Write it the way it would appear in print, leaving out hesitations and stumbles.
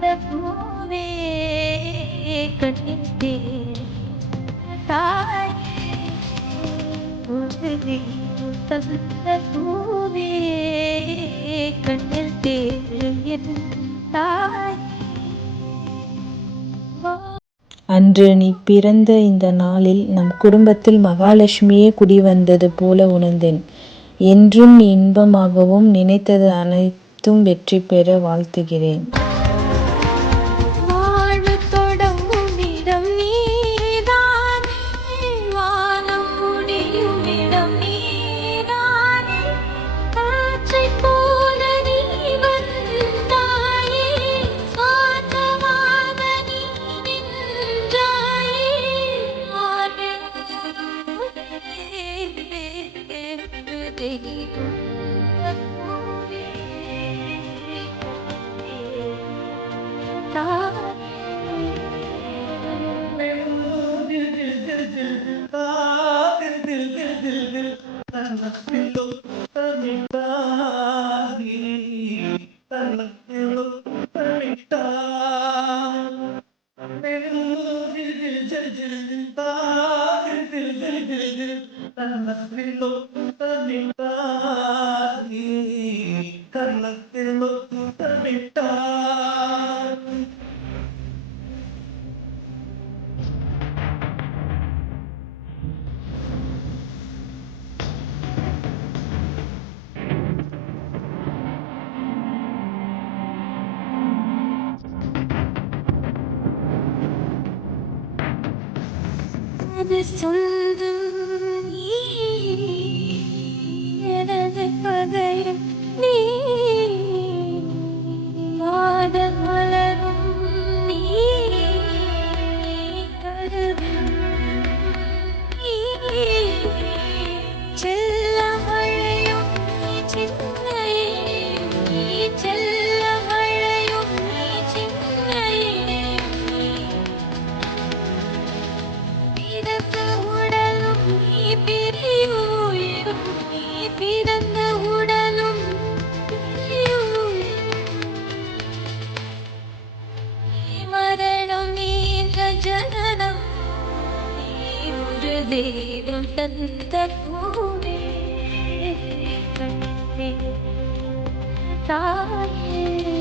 பூவே கண்ணித்தே தாய் உடனே தந்த பூவே கண்ணில் தேரு என் தாய். அன்று நீ பிறந்த இந்த நாளில் நம் குடும்பத்தில் மகாலட்சுமியே குடிவந்தது போல உணர்ந்தேன். என்றும் நீ இன்பமாகவும் நினைத்தது அனைத்தும் வெற்றி பெற வாழ்த்துகிறேன். சொல்லும் நீ எனது பகையும் நீ மாதம் மலரும் நீ கருவும் நீ செல்ல மழையும் நீ சின்னையே நீ செல்ல மழையும் நீ சின்னையே பிறந்த உடலும் நீ பிரியும் நீ பிறந்த உடலும் பிரியும் நீ மரணம் நீன்ற ஜனனம் நீ ஒரு தெய்வம் தந்த பூவே கண்ணே தாயே.